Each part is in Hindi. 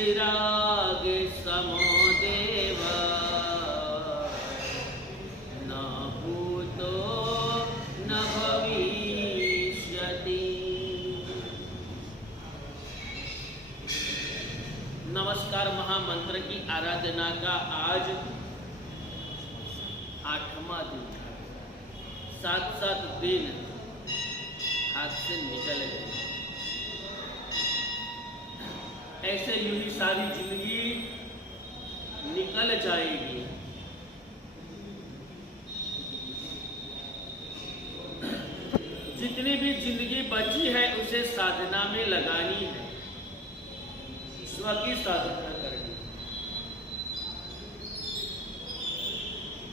चिराग समो देव न भूतो न भविष्यति। नमस्कार महामंत्र की आराधना का आज 8वां दिन, 7 दिन हाथ से निकल गए। ऐसे यूं ही सारी जिंदगी निकल जाएगी। जितनी भी जिंदगी बची है उसे साधना में लगानी है, स्व की साधना करनी।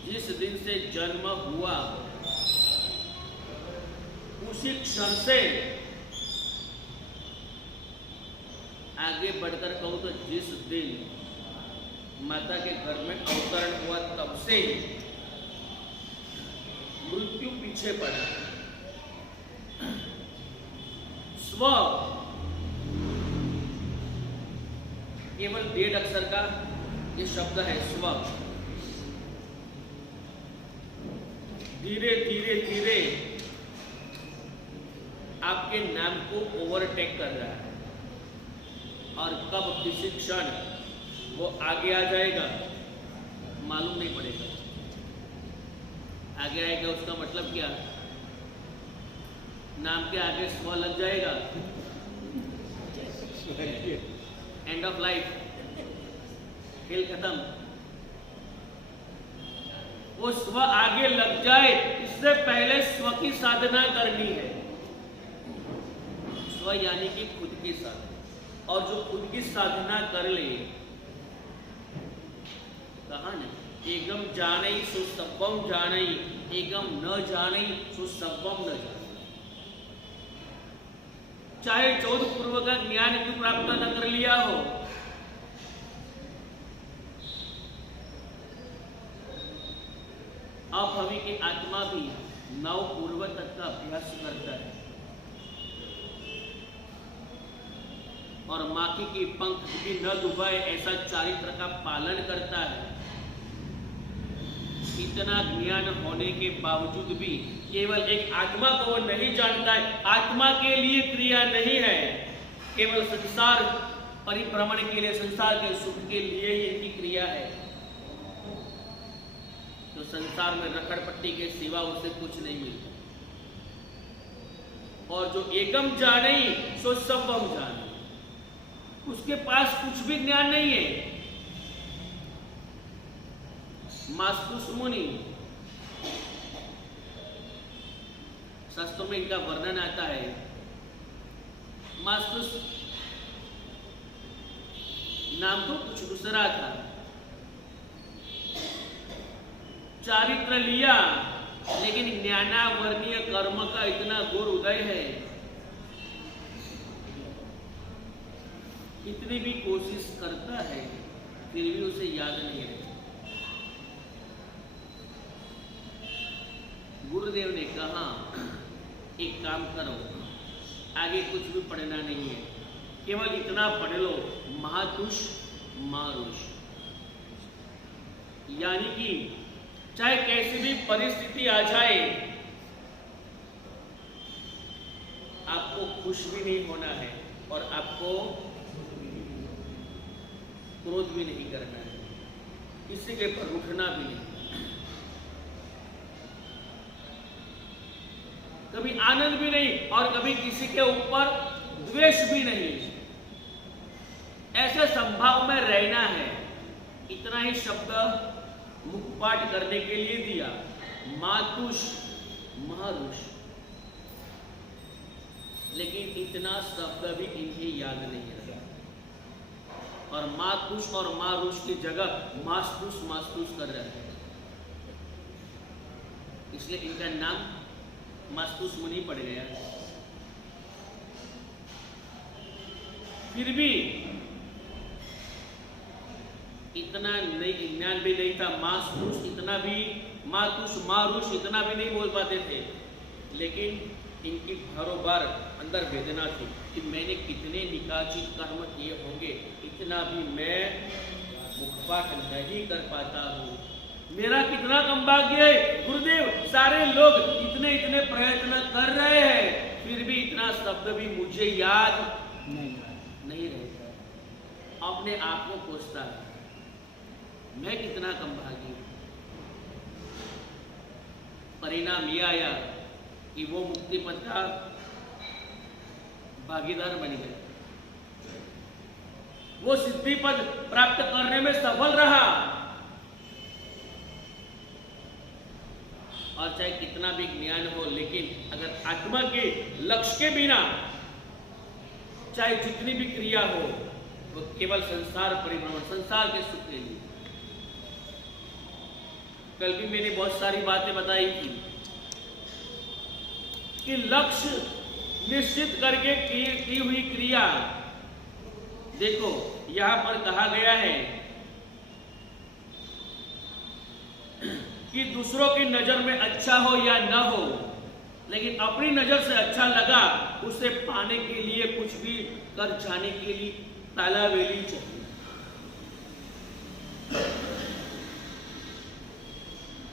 जिस दिन से जन्म हुआ उसी क्षण से आगे बढ़कर कहूं तो जिस दिन माता के घर में अवतरण हुआ तब से मृत्यु पीछे पड़ा। स्व केवल 1.5 अक्षर का ये शब्द है स्व। धीरे धीरे धीरे आपके नाम को ओवरटेक कर रहा है और कब किसी क्षण वो आगे आ जाएगा मालूम नहीं पड़ेगा। आगे आएगा उसका मतलब क्या? नाम के आगे स्व लग जाएगा, एंड ऑफ लाइफ, खेल खत्म। वो स्व आगे लग जाए इससे पहले स्व की साधना करनी है। स्व यानी कि खुद की साधना। और जो खुद की साधना कर ले, कहा नहीं, एकम जानई सो सब्बम जानई, एकम न जानई सो सब्बम न जानई। चाहे 14 पूर्व का ज्ञान भी प्राप्त न कर लिया हो, अभवी की आत्मा भी 9 पूर्व तक का अभ्यास करता है और माखी की पंख भी न डुबाए ऐसा चारित्र का पालन करता है। इतना ज्ञान होने के बावजूद भी केवल एक आत्मा को वो नहीं जानता है। आत्मा के लिए क्रिया नहीं है, केवल संसार परिभ्रमण के लिए, संसार के सुख के लिए ही इनकी क्रिया है। तो संसार में रखड़ पट्टी के सिवा उसे कुछ नहीं मिलता। और जो एकम जाने सो सबम जाने, उसके पास कुछ भी ज्ञान नहीं है। मास्तुस मुनि, शास्त्रों में इनका वर्णन आता है। मास्तुस नाम तो कुछ दूसरा था, चारित्र लिया लेकिन ज्ञानावर्णीय कर्म का इतना घोर उदय है, इतनी भी कोशिश करता है फिर भी उसे याद नहीं रहता। गुरुदेव ने कहा एक काम करो, आगे कुछ भी पढ़ना नहीं है, केवल इतना पढ़ लो, महातुष मारुष। यानी कि चाहे कैसी भी परिस्थिति आ जाए आपको खुश भी नहीं होना है और आपको क्रोध भी नहीं करना है, किसी के पर उठना भी नहीं, कभी आनंद भी नहीं और कभी किसी के ऊपर द्वेष भी नहीं। ऐसे संभाव में रहना है। इतना ही शब्द मुखपाठ करने के लिए दिया, मातुष महारुष। लेकिन इतना शब्द भी इन्हें याद नहीं रहा और मातुष और मारुष की जगह मास्तुस मास्तुस कर रहे हैं। इसलिए इनका नाम मास्तुस मुनि पड़ गया। फिर भी इतना नहीं, ज्ञान भी नहीं था। मास्तुस इतना भी, मातुष मारुष इतना भी नहीं बोल पाते थे, लेकिन इनकी बार अंदर वेदना थी कि मैंने कितने निकाचित कर्म किए होंगे, इतना भी मैं मुखपाठ नहीं कर पाता हूँ। मेरा कितना कम भाग्य है गुरुदेव, सारे लोग इतने इतने प्रयत्न कर रहे हैं, फिर भी इतना शब्द भी मुझे याद नहीं रहता। अपने आप को कोसता है, मैं कितना कम भागी हूँ। परिणाम यह आया कि वो मुक्ति पद का भागीदार बन गए, वो सिद्धि पद प्राप्त करने में सफल रहा। और चाहे कितना भी ज्ञान हो, लेकिन अगर आत्मा के लक्ष्य के बिना चाहे जितनी भी क्रिया हो, वो केवल संसार परिभ्रमण, संसार के सुख के लिए। कल भी मैंने बहुत सारी बातें बताई थी कि लक्ष्य निश्चित करके की हुई क्रिया, देखो यहां पर कहा गया है कि दूसरों की नजर में अच्छा हो या ना हो, लेकिन अपनी नजर से अच्छा लगा, उसे पाने के लिए कुछ भी कर जाने के लिए तालावेली चाहिए।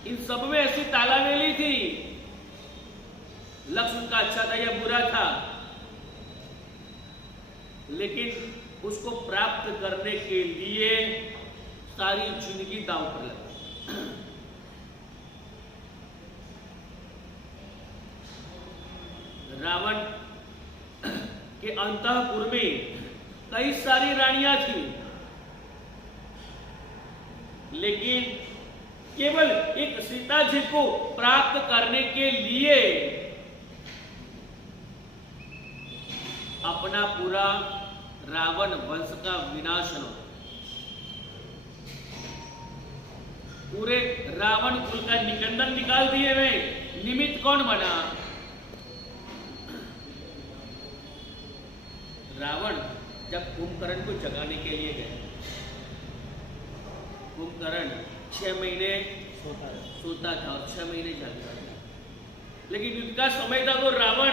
इन सब में ऐसी तालावेली थी, लक्ष्य उनका अच्छा था या बुरा था, लेकिन उसको प्राप्त करने के लिए सारी जिंदगी दांव पर लगा। रावण के अंतःपुर में कई सारी रानियां थी, लेकिन केवल एक सीता जी को प्राप्त करने के लिए अपना पूरा रावण वंश का विनाश न हो। पूरे रावण कुल का निकंदन निकाल दिए में निमित्त कौन बना? रावण जब कुंभकर्ण को जगाने के लिए गए, कुंभकर्ण 6 महीने सोता था और 6 महीने जागता था, लेकिन युद्ध का समय था तो रावण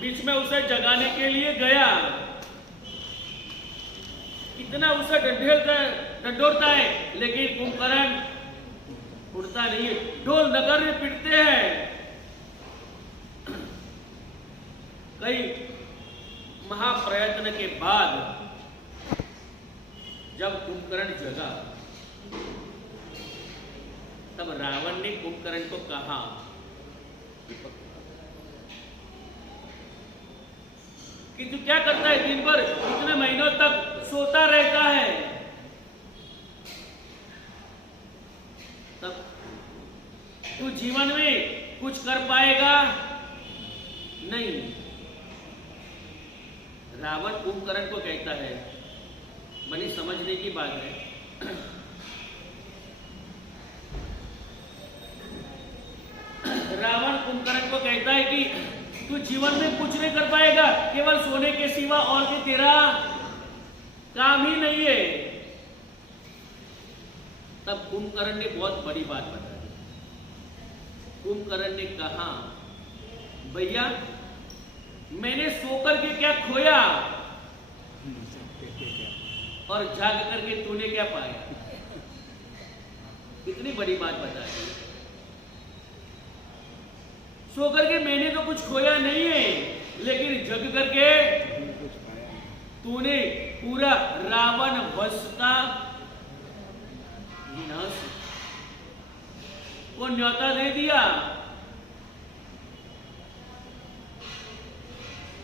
बीच में उसे जगाने के लिए गया। इतना उसे डंडोरता है, लेकिन कुंभकर्ण उड़ता नहीं है, ढोल नगर में पिटते हैं। कई महाप्रयत्न के बाद जब कुंभकर्ण जगा, तब रावण ने कुंभकर्ण को कहा कि तू क्या करता है, दिन भर इतने महीनों तक सोता रहता है, तब तू जीवन में कुछ कर पाएगा नहीं। रावण कुंभकर्ण को कहता है, बड़ी समझने की बात है, रावण कुंभकर्ण को कहता है कि तू जीवन में कुछ नहीं कर पाएगा, केवल सोने के सिवा और के तेरा काम ही नहीं है। तब कुंभकर्ण ने बहुत बड़ी बात बताई। कुंभकर्ण ने कहा, भैया मैंने सोकर के क्या खोया और जाग करके तूने क्या पाया? कितनी बड़ी बात बताई। सो करके मैंने तो कुछ खोया नहीं है, लेकिन जग करके तूने पूरा रावण वंश का विनाश को न्योता दे दिया।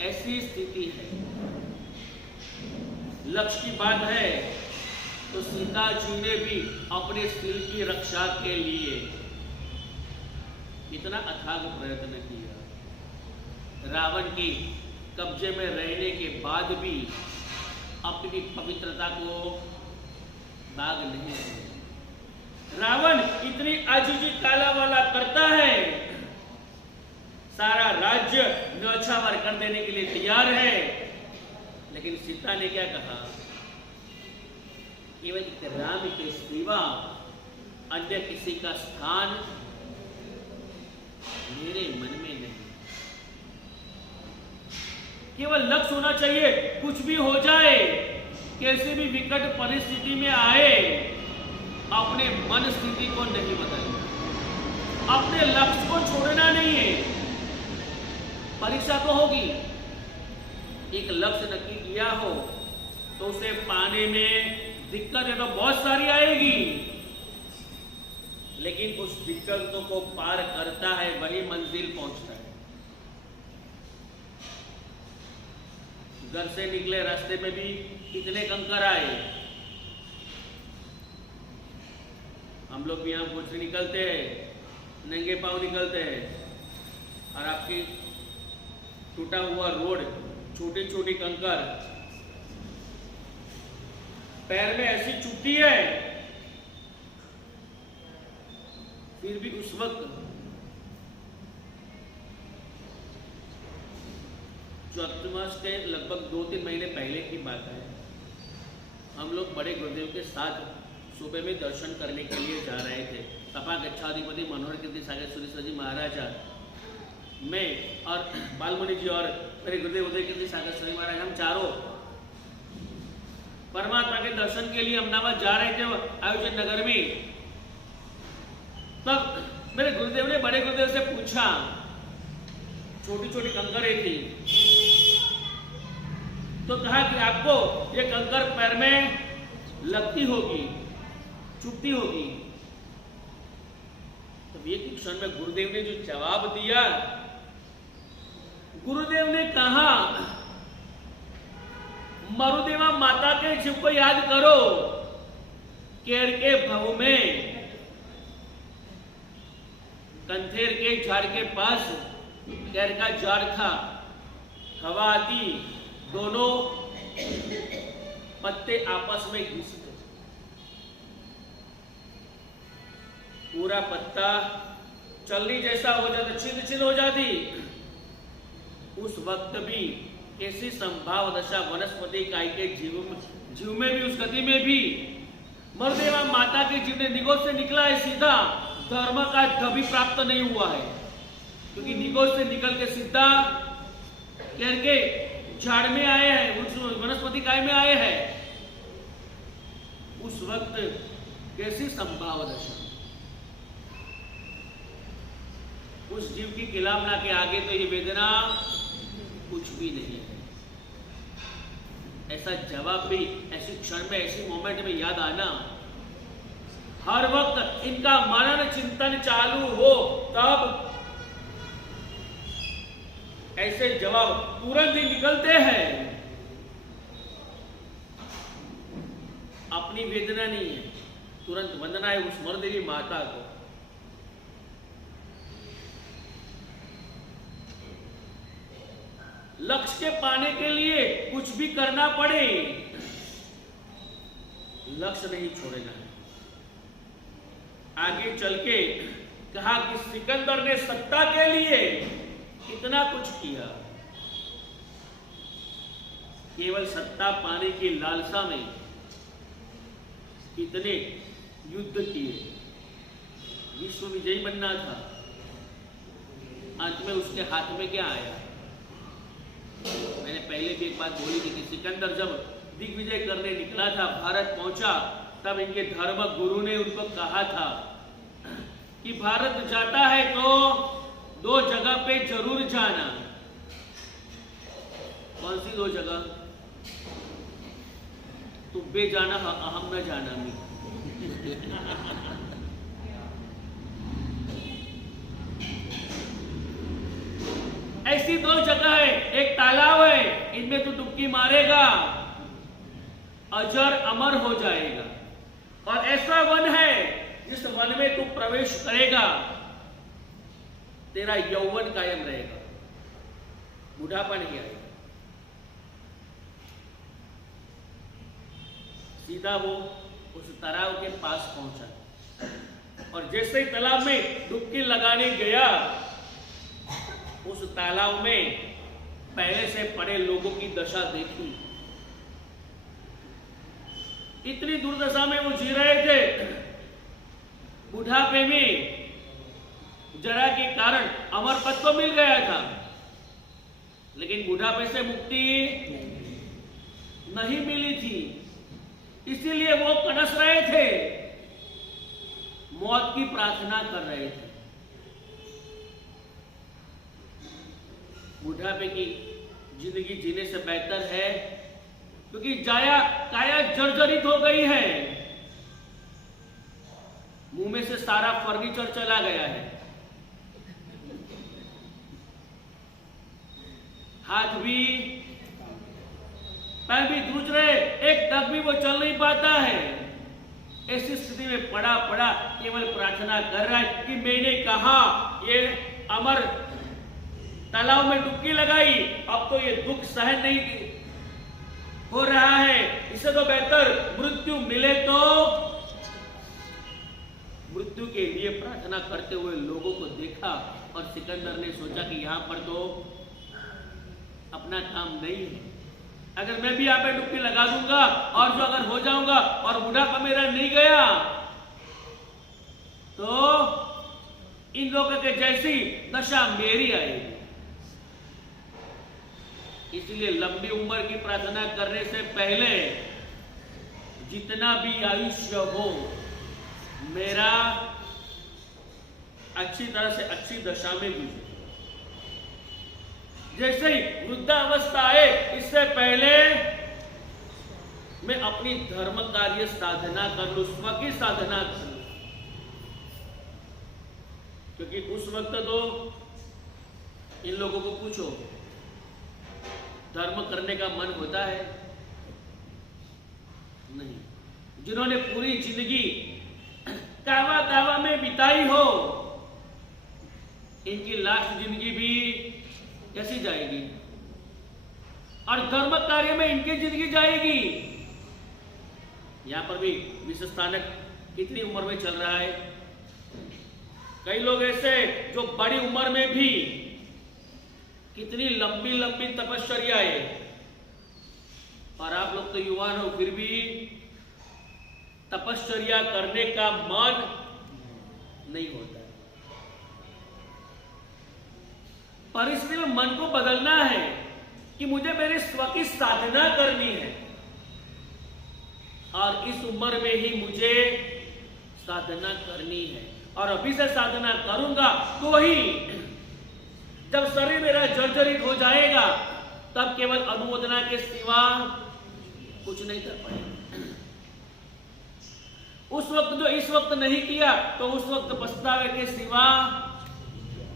ऐसी स्थिति है। लक्ष्य की बात है तो सीता जी ने भी अपने सिर की रक्षा के लिए इतना अथाग प्रयत्न किया। रावण के कब्जे में रहने के बाद भी अपनी पवित्रता को दाग नहीं है। रावण इतनी आजीजी काला वाला करता है, सारा राज्य न्यौछावर कर देने के लिए तैयार है, लेकिन सीता ने क्या कहा? केवल राम के सिवा अन्य किसी का स्थान मेरे मन में नहीं। केवल लक्ष्य होना चाहिए, कुछ भी हो जाए, कैसे भी विकट परिस्थिति में आए, अपने मन स्थिति को नहीं बदलना, अपने लक्ष्य को छोड़ना नहीं है। परीक्षा तो होगी, एक लक्ष्य नक्की किया हो तो उसे पाने में दिक्कतें तो बहुत सारी आएगी, लेकिन उस दिक्कतों को पार करता है वही मंजिल पहुंचता है। घर से निकले, रास्ते में भी कितने कंकर आए, हम लोग भी यहाँ कुछ निकलते हैं, नंगे पांव निकलते हैं, और आपकी टूटा हुआ रोड, छोटी छोटी कंकर पैर में ऐसी चुभती है, फिर भी उस वक्त चतुर्मास के लगभग 2-3 महीने पहले की बात है, हम लोग बड़े गुरुदेव के साथ सुबह में दर्शन करने के लिए जा रहे थे। सपा गच्छाधिपति मनोहर कीर्ति सागर सुरेश्वर जी महाराज, मैं और बालमुनि जी और मेरे गुरुदेव उदय कीर्ति सागर स्वामी महाराज, हम चारों परमात्मा के दर्शन के लिए अहमदाबाद जा रहे थे आयोजन नगर में। तब मेरे गुरुदेव ने बड़े गुरुदेव से पूछा, छोटी छोटी कंकरें थी, तो कहा कि आपको ये कंकर पैर में लगती होगी, चुभती होगी। तब एक क्षण में गुरुदेव ने जो जवाब दिया, गुरुदेव ने कहा, मरुदेवा माता के शिव को याद करो, केर के भव में कंथेर के झाड़ के पास केर का झाड़ था, हवा आती, दोनों पत्ते आपस में घिसते, पूरा पत्ता चलनी जैसा हो जाता, छिल छिल हो जाती। उस वक्त भी ऐसी संभाव दशा वनस्पति काय के जीव में भी, उस गति में भी मरुदेवा माता के जीव ने निगोद से निकला है सीधा, धर्म का कभी प्राप्त नहीं हुआ है, क्योंकि निगोद से निकल के सीधा करके झाड़ में आए हैं, उस वनस्पति काय में आए हैं। उस वक्त कैसी संभाव दशा, उस जीव की किलामना के आगे तो ये वेदना कुछ भी नहीं है। ऐसा जवाब भी ऐसी क्षण में, ऐसी मोमेंट में याद आना, हर वक्त इनका मनन चिंतन चालू हो तब ऐसे जवाब तुरंत ही निकलते हैं। अपनी वेदना नहीं है, तुरंत वंदना है उस मरुदेवी माता को। लक्ष्य के पाने के लिए कुछ भी करना पड़े, लक्ष्य नहीं छोड़ना है। आगे चल के कहा कि सिकंदर ने सत्ता के लिए कितना कुछ किया, केवल सत्ता पाने की लालसा में कितने युद्ध किए, विश्व विजयी बनना था। अंत में उसके हाथ में क्या आया? मैंने पहले भी एक बात बोली थी कि सिकंदर जब दिग्विजय करने निकला था, भारत पहुंचा, तब इनके धर्म गुरु ने उनको कहा था कि भारत जाता है तो 2 जगह पे जरूर जाना। कौन सी 2 जगह? तुब्बे जाना, अहम न जाना में। ऐसी 2 जगह है, एक तालाब है, इनमें तू डुबकी मारेगा, अजर अमर हो जाएगा, और ऐसा वन है जिस वन में तू प्रवेश करेगा, तेरा यौवन कायम रहेगा, बुढ़ापा नहीं आएगा। सीधा वो उस तालाब के पास पहुंचा, और जैसे ही तालाब में डुबकी लगाने गया, उस तालाब में पहले से पड़े लोगों की दशा देखी। इतनी दुर्दशा में वो जी रहे थे, बुढ़ापे में जरा के कारण अमर पद तो मिल गया था, लेकिन बुढ़ापे से मुक्ति नहीं मिली थी, इसीलिए वो कनस रहे थे, मौत की प्रार्थना कर रहे थे। बुढ़ापे की जिंदगी जीने से बेहतर है, क्योंकि काया जर्जरित हो गई है, मुंह में से सारा फर्नीचर चला गया है, हाथ भी पैर भी दूज रहे, एक तक भी वो चल नहीं पाता है। ऐसी स्थिति में पड़ा केवल प्रार्थना कर रहा है कि मैंने कहा ये अमर तालाब में डुबकी लगाई, अब तो ये दुख सहन नहीं हो रहा है, इससे तो बेहतर मृत्यु मिले। तो मृत्यु के लिए प्रार्थना करते हुए लोगों को देखा और सिकंदर ने सोचा कि यहां पर तो अपना काम नहीं है, अगर मैं भी यहां पे डुबकी लगा दूंगा और जो अगर हो जाऊंगा और बुढ़ापा मेरा नहीं गया तो इन लोगों के जैसी दशा मेरी आएगी। इसलिए लंबी उम्र की प्रार्थना करने से पहले जितना भी आयुष्य हो मेरा अच्छी तरह से अच्छी दशा में गुजरे। जैसे ही वृद्धावस्था आए इससे पहले मैं अपनी धर्म कार्य साधना कर लूं, स्व की साधना कर लूं, क्योंकि उस वक्त तो इन लोगों को पूछो धर्म करने का मन होता है नहीं। जिन्होंने पूरी जिंदगी कावा दावा में बिताई हो, इनकी लास्ट जिंदगी भी कैसी जाएगी और धर्म कार्य में इनकी जिंदगी जाएगी। यहां पर भी विशेष स्थानक कितनी उम्र में चल रहा है। कई लोग ऐसे जो बड़ी उम्र में भी कितनी लंबी लंबी तपश्चर्याएं, और आप लोग तो युवा हो फिर भी तपश्चर्या करने का मन नहीं होता है। परिस्थिति में मन को बदलना है कि मुझे मेरे स्व की साधना करनी है और इस उम्र में ही मुझे साधना करनी है, और अभी से साधना करूंगा तो ही जब शरीर मेरा जर्जरित हो जाएगा तब केवल अनुमोदना के सिवा कुछ नहीं कर पाएगा। उस वक्त जो इस वक्त नहीं किया तो उस वक्त पछतावे के सिवा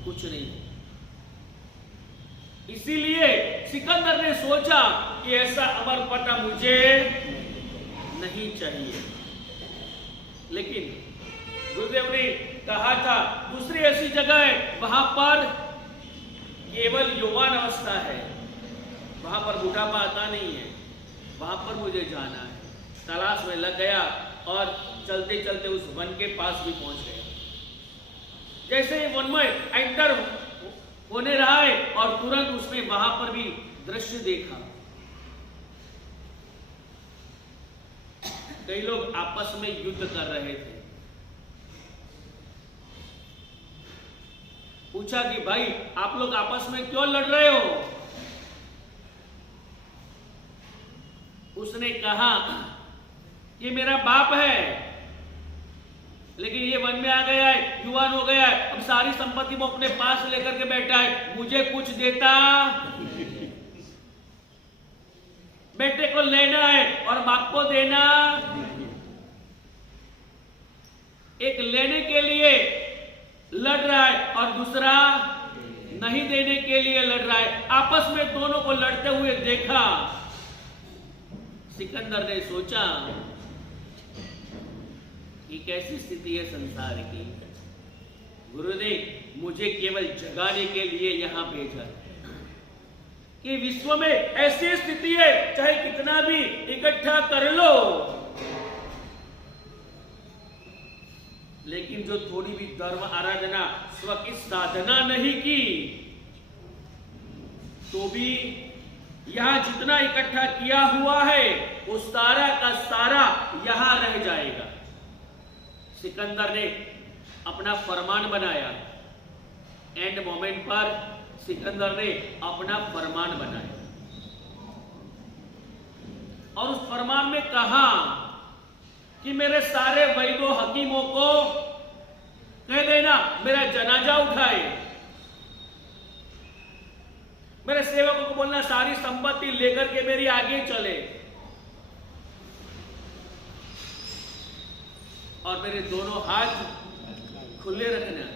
कुछ नहीं। इसीलिए सिकंदर ने सोचा कि ऐसा अमर पटा मुझे नहीं चाहिए, लेकिन गुरुदेव ने कहा था दूसरी ऐसी जगह है वहां पर केवल यौवन अवस्था है, वहां पर बुढ़ापा आता नहीं है, वहां पर मुझे जाना है। तलाश में लग गया और चलते चलते उस वन के पास भी पहुंच गया। जैसे ही वन में एंटर होने रहा है और तुरंत उसने वहां पर भी दृश्य देखा। कई लोग आपस में युद्ध कर रहे थे। पूछा कि भाई आप लोग आपस में क्यों लड़ रहे हो? उसने कहा ये मेरा बाप है, लेकिन ये वन में आ गया है, युवान हो गया है, अब सारी संपत्ति वो अपने पास लेकर के बैठा है, मुझे कुछ देता बेटे को लेना है और बाप को देना। एक लेने के लिए लड़ रहा है और दूसरा नहीं देने के लिए लड़ रहा है। आपस में दोनों को लड़ते हुए देखा। सिकंदर ने सोचा कि कैसी स्थिति है संसार की, गुरु ने मुझे केवल जगाने के लिए यहां भेजा कि विश्व में ऐसी स्थिति है चाहे कितना भी इकट्ठा कर लो, लेकिन जो थोड़ी भी धर्म आराधना स्व की साधना नहीं की तो भी यहां जितना इकट्ठा किया हुआ है वो सारा का सारा यहां रह जाएगा। सिकंदर ने अपना फरमान बनाया। एंड मोमेंट पर सिकंदर ने अपना फरमान बनाया और उस फरमान में कहा कि मेरे सारे वैद्यों हकीमों को कह देना मेरा जनाजा उठाए, मेरे सेवकों को बोलना सारी संपत्ति लेकर के मेरी आगे चले और मेरे दोनों हाथ खुले रखना।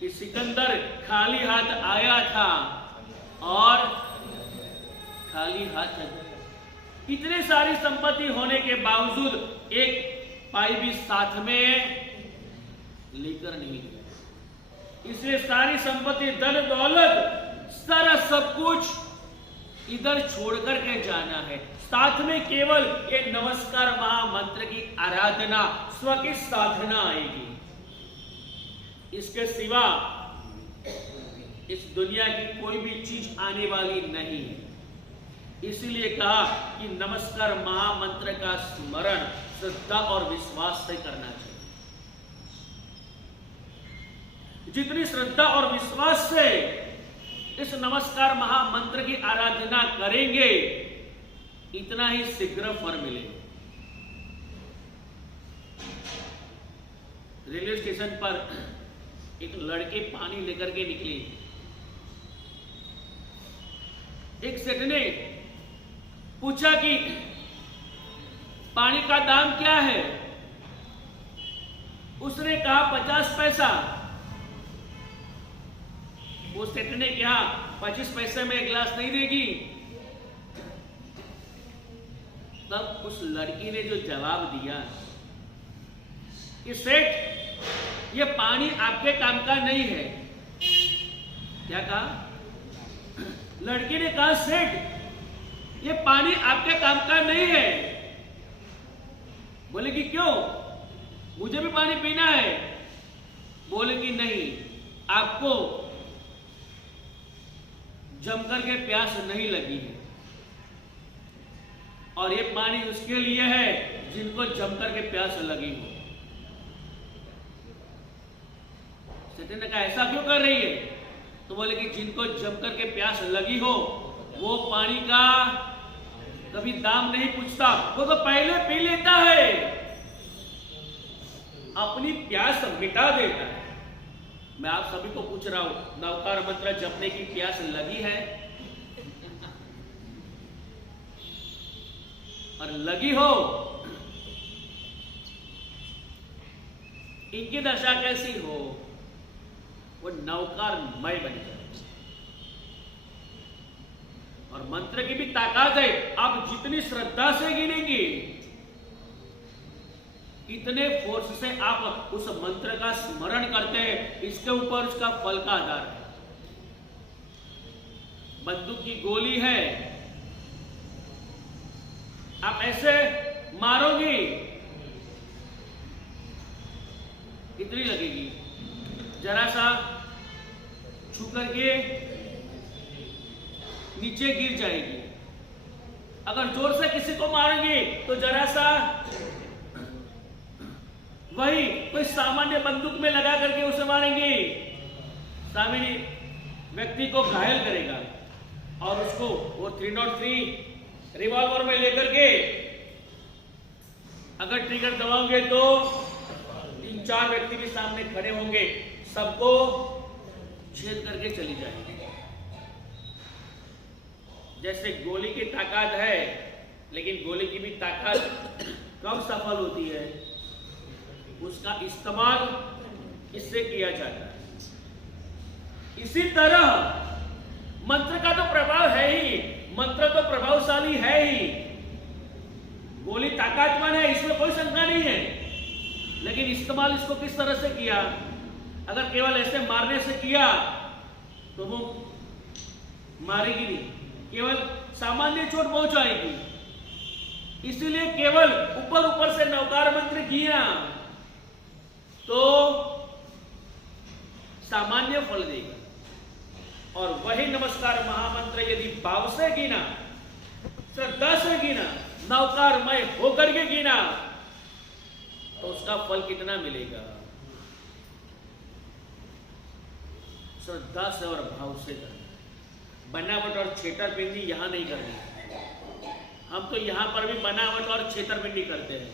कि सिकंदर खाली हाथ आया था और खाली हाथ इतने सारी संपत्ति होने के बावजूद एक पाई भी साथ में लेकर नहीं गया। इसलिए सारी संपत्ति, धन दौलत, सारा सब कुछ इधर छोड़कर के जाना है। साथ में केवल ये नमस्कार महामंत्र की आराधना, स्व की साधना आएगी। इसके सिवा इस दुनिया की कोई भी चीज आने वाली नहीं है। इसीलिए कहा कि नमस्कार महामंत्र का स्मरण श्रद्धा और विश्वास से करना चाहिए। जितनी श्रद्धा और विश्वास से इस नमस्कार महामंत्र की आराधना करेंगे इतना ही शीघ्र फल मिलेगा। रेलवे स्टेशन पर एक लड़के पानी लेकर के निकले। एक सेठ ने पूछा कि पानी का दाम क्या है? उसने कहा 50 पैसा। वो सेठ ने कहा 25 पैसे में एक गिलास नहीं देगी। तब उस लड़की ने जो जवाब दिया कि सेठ ये पानी आपके काम का नहीं है। क्या कहा? लड़की ने कहा सेठ ये पानी आपके काम का नहीं है। बोले कि क्यों? मुझे भी पानी पीना है। बोले कि नहीं, आपको जमकर के प्यास नहीं लगी है और ये पानी उसके लिए है जिनको जमकर के प्यास लगी हो। सेठ ने कहा ऐसा क्यों कर रही है? तो बोले कि जिनको जमकर के प्यास लगी हो वो पानी का कभी दाम नहीं पूछता, वो तो पहले पी लेता है, अपनी प्यास मिटा देता है। मैं आप सभी को पूछ रहा हूं, नवकार मंत्र जपने की प्यास लगी है? और लगी हो इनकी दशा कैसी हो? वो नवकारमय बन जाए। और मंत्र की भी ताकत है। आप जितनी श्रद्धा से गिनेंगे इतने फोर्स से आप उस मंत्र का स्मरण करते हैं, इसके ऊपर उसका फल का आधार है। बंदूक की गोली है, आप ऐसे मारोगी कितनी लगेगी? जरा सा छू करके नीचे गिर जाएगी। अगर जोर से किसी को मारेंगे तो जरा सा वही कोई सामान्य बंदूक में लगा करके उसे मारेंगे, सामान्य व्यक्ति को घायल करेगा और उसको वो 303 रिवॉल्वर में लेकर के अगर ट्रिगर दबाओगे तो 3-4 व्यक्ति भी सामने खड़े होंगे, सबको छेद करके चली जाएगी। जैसे गोली की ताकत है, लेकिन गोली की भी ताकत कब सफल होती है? उसका इस्तेमाल इससे किया जाता है। इसी तरह मंत्र का तो प्रभाव है ही, मंत्र तो प्रभावशाली है ही, गोली ताकतवान है, इसमें कोई शंका नहीं है। लेकिन इस्तेमाल इसको किस तरह से किया? अगर केवल ऐसे मारने से किया तो वो मारेगी नहीं, केवल सामान्य चोट पहुंचाएगी। इसीलिए केवल ऊपर ऊपर से नवकार मंत्र किया तो सामान्य फल देगा। और वही नमस्कार महामंत्र यदि भाव से गिना, श्रद्धा से गिना, नवकारमय होकर के गिना तो उसका फल कितना मिलेगा? श्रद्धा से और भाव से करना। बनावट और छेतरपिंडी यहाँ नहीं करनी। हम तो यहाँ पर भी बनावट और छेतरपिंडी करते हैं।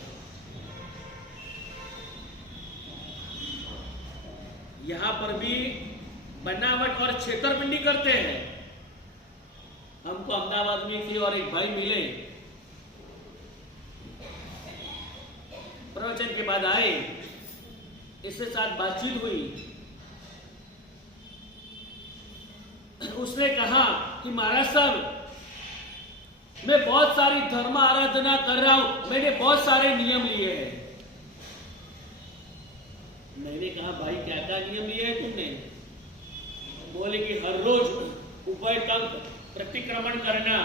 यहाँ पर भी बनावट और छेतरपिंडी करते हैं। हमको अहमदाबाद में थी और एक भाई मिले, प्रवचन के बाद आए, इसके साथ बातचीत हुई। उसने कहा कि महाराज साहब, मैं बहुत सारी धर्म आराधना कर रहा हूं, मैंने बहुत सारे नियम लिए हैं। मैंने कहा भाई क्या क्या नियम लिए हैं तुमने? बोले कि हर रोज उभय तंत्र प्रतिक्रमण करना,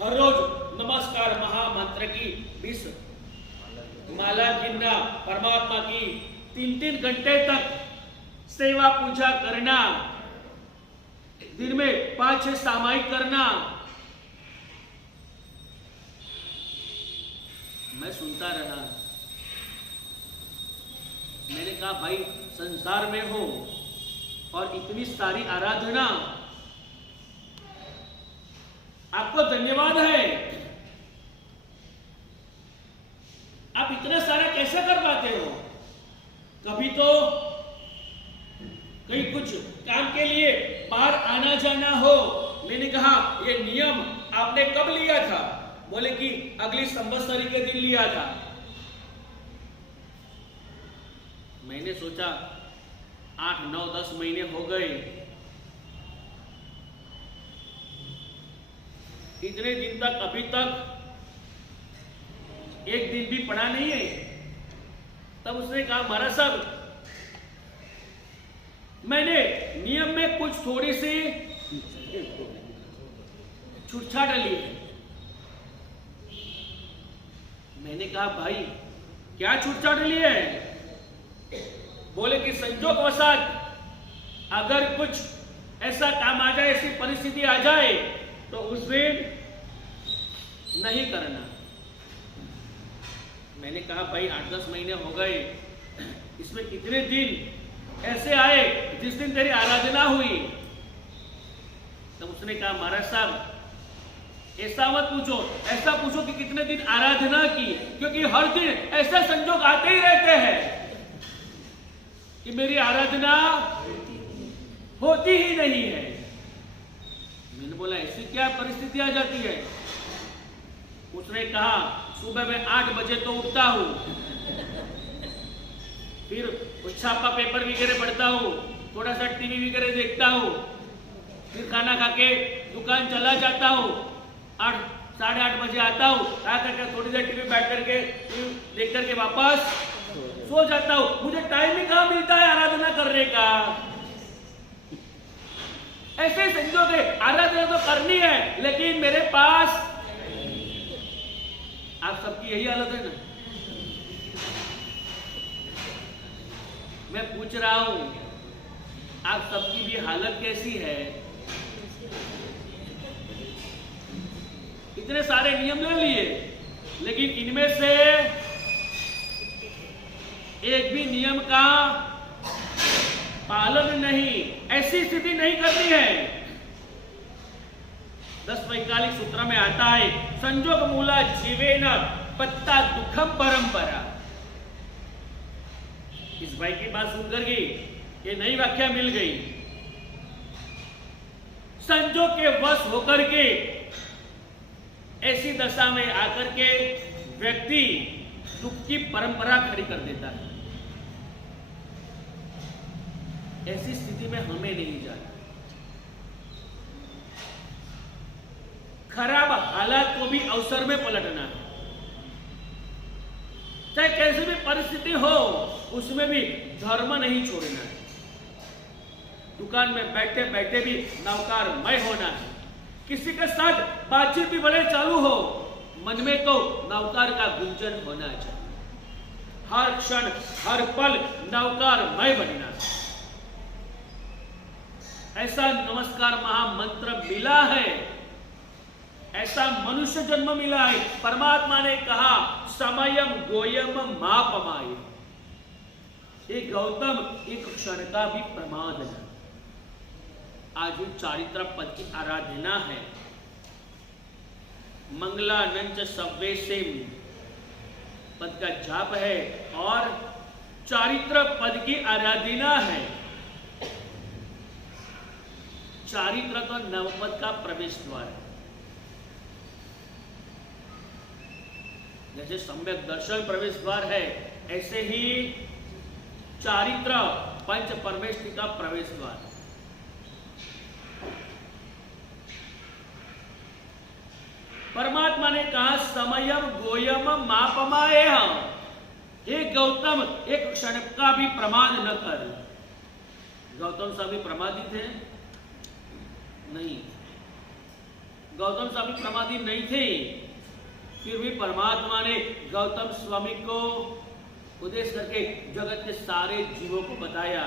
हर रोज नमस्कार महामंत्र की 20 माला गिनना, परमात्मा की 3-3 घंटे तक सेवा पूजा करना, दिन में 5-6 सामायिक करना। मैं सुनता रहा। मैंने कहा भाई संसार में हो और इतनी सारी आराधना, आपको धन्यवाद है। आप इतने सारे कैसे कर पाते हो? कभी तो कहीं कुछ काम के लिए बाहर आना जाना हो। मैंने कहा ये नियम आपने कब लिया था? बोले कि अगली संवत्सरी के दिन लिया था। मैंने सोचा 8, 9, 10 महीने हो गए, इतने दिन तक अभी तक एक दिन भी पढ़ा नहीं है। तब उसने कहा महाराज साहब, मैंने नियम में कुछ थोड़ी सी छूटछाट ली है। मैंने कहा भाई क्या छूटछाट ली है? बोले कि संजोगवशात अगर कुछ ऐसा काम आ जाए, ऐसी परिस्थिति आ जाए तो उस दिन नहीं करना। मैंने कहा भाई 8-10 महीने हो गए, इसमें कितने दिन ऐसे आए जिस दिन तेरी आराधना हुई? तब उसने कहा महाराज साहब ऐसा मत पूछो, ऐसा पूछो कि कितने दिन आराधना की, क्योंकि हर दिन ऐसे संजोग आते ही रहते हैं कि मेरी आराधना होती ही नहीं है। मैंने बोला ऐसी क्या परिस्थिति आ जाती है? उसने कहा सुबह में 8 बजे तो उठता हूं, फिर कुछ छापा पेपर वगैरह पढ़ता हूं, थोड़ा सा टीवी वगैरह देखता हूं, फिर खाना खा के दुकान चला जाता हूं, 8, 8:30 बजे आता हूं, आकर थोड़ी देर टीवी बैठ करके देख करके वापस सो जाता हूं। मुझे टाइम ही कहां मिलता है आराधना करने का? ऐसे संजोग है, आराधना तो करनी है लेकिन मेरे पास। आप सबकी यही हालत है ना? मैं पूछ रहा हूं आप सबकी भी हालत कैसी है? इतने सारे नियम ले लिए लेकिन इनमें से एक भी नियम का पालन नहीं, ऐसी स्थिति नहीं करनी है। 10 सूत्र में आता है संजोग मूला जीवेन पत्ता दुखम परंपरा। इस भाई की बात सुनकर के ये नई व्याख्या मिल गई। संजोग के वश होकर के ऐसी दशा में आकर के व्यक्ति दुख की परंपरा खड़ी कर देता है। ऐसी स्थिति में हमें नहीं जाना। खराब हालात को भी अवसर में पलटना है। चाहे कैसी भी परिस्थिति हो उसमें भी धर्म नहीं छोड़ना है। दुकान में बैठे बैठे भी नौकारमय होना है। किसी के साथ बातचीत भी भले चालू हो, मन में तो नौकार का गुंजन होना चाहिए। हर क्षण हर पल नौकारमय बनना। ऐसा नमस्कार महामंत्र मिला है, ऐसा मनुष्य जन्म मिला है। परमात्मा ने कहा समयम गोयम मापमाय। एक गौतम एक क्षण का भी प्रमाद है। आज भी चारित्र पद की आराधना है। मंगलानंच सव्यसेम पद का जाप है और चारित्र पद की आराधना है। चारित्र तो नवपद का प्रवेश द्वार है। जैसे सम्यक दर्शन प्रवेश द्वार है, ऐसे ही चारित्र पंच परमेष्टि का प्रवेश द्वार। परमात्मा ने कहा समयम गोयम मापमाएह, हे गौतम एक क्षण का भी प्रमाद न कर। गौतम स्वामी प्रमादी थे? नहीं, गौतम स्वामी प्रमादी नहीं थे। फिर भी परमात्मा ने गौतम स्वामी को उपदेश करके जगत के सारे जीवों को बताया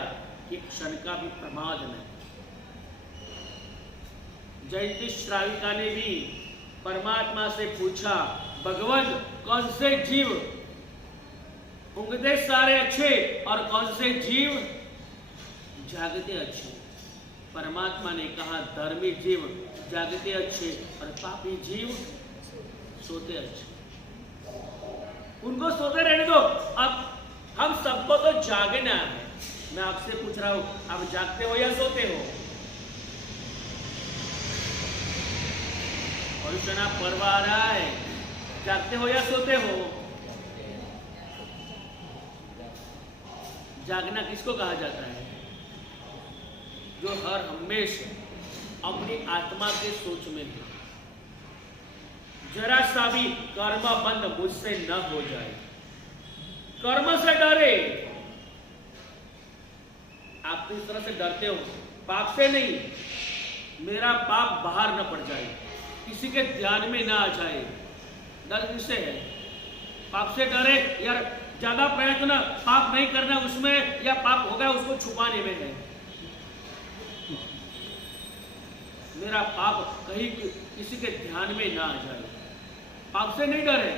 कि क्षण का भी प्रमाद नहीं। जयंती श्राविका ने भी परमात्मा से पूछा, भगवान कौन से जीव ऊँघते सारे अच्छे और कौन से जीव जागते अच्छे? परमात्मा ने कहा धर्मी जीव जागते अच्छे और पापी जीव सोते अच्छे। उनको सोते रहने दो। अब हम सबको तो जागना है। मैं आपसे पूछ रहा हूं, आप जागते हो या सोते हो? परुषणा पर्व आ रहा है, जागते हो या सोते हो? जागना किसको कहा जाता है? जो हर हमेशा अपनी आत्मा के सोच में है, जरा सा भी कर्म बंद मुझसे न हो जाए, कर्म से डरे। आप तो इस तरह से डरते हो, पाप से नहीं, मेरा पाप बाहर न पड़ जाए, किसी के ध्यान में ना आ जाए। डर किससे है? पाप से डरे यार, ज्यादा प्रयत्न पाप नहीं करना उसमें, या पाप होगा उसको छुपाने में है। मेरा पाप कहीं किसी के ध्यान में ना आ जाए, पाप से नहीं डरे।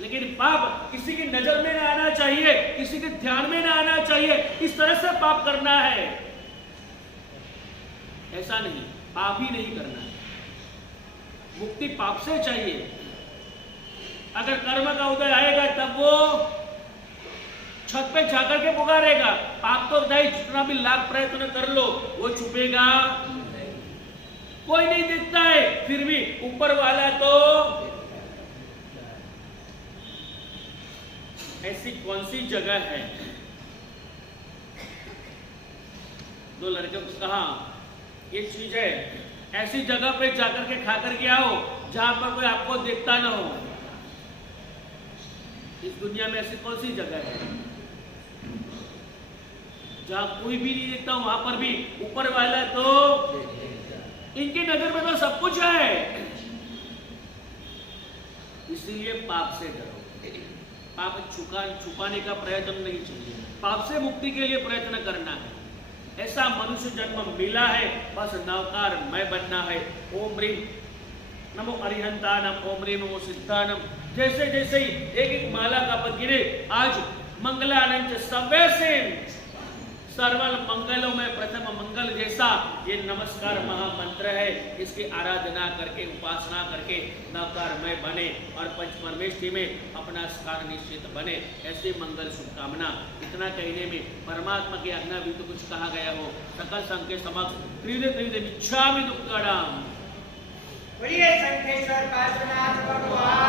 लेकिन पाप किसी की नजर में ना आना चाहिए, किसी के ध्यान में ना आना चाहिए, इस तरह से पाप करना है। ऐसा नहीं, पाप ही नहीं करना है। मुक्ति पाप से चाहिए। अगर कर्म का उदय आएगा तब वो छत पे जाकर के पुकारेगा। पाप तो नहीं, जितना भी लाख प्रयत्न कर लो वो छुपेगा, कोई नहीं दिखता है। फिर भी ऊपर वाला तो, ऐसी कौन सी जगह है? दो लड़के को कहा ये चीज है, ऐसी जगह पे जाकर के खा करके आओ जहां पर कोई आपको देखता ना हो। इस दुनिया में ऐसी कौन सी जगह है जहां कोई भी नहीं देखता, वहां पर भी ऊपर वाला तो, इनकी नजर में तो सब कुछ है। इसीलिए पाप से डरो। पाप छुपाने का प्रयत्न नहीं चाहिए, पाप से मुक्ति के लिए प्रयत्न करना है। ऐसा मनुष्य जन्म मिला है, बस नवकार मैं बनना है। ओम ह्रीम नमो अरिहंतानम, ओम ह्रीम नमो सिद्धानम। जैसे जैसे ही एक एक माला का पद गिरे, आज मंगलानंच सव्यसेम, सर्वल मंगलों में प्रथम मंगल जैसा ये नमस्कार महामंत्र है। इसकी आराधना करके, उपासना करके नवकार में बने और पंच परमेष्टि में अपना स्थान निश्चित बने। ऐसे मंगल शुभकामना। इतना कहने में परमात्मा की आज्ञा भी तो कुछ कहा गया हो। सकल संघ के समक्ष त्रिविध त्रिविध इच्छामि दुक्कड़म। बोलिए शंखेश्वर काशीनाथ भगवान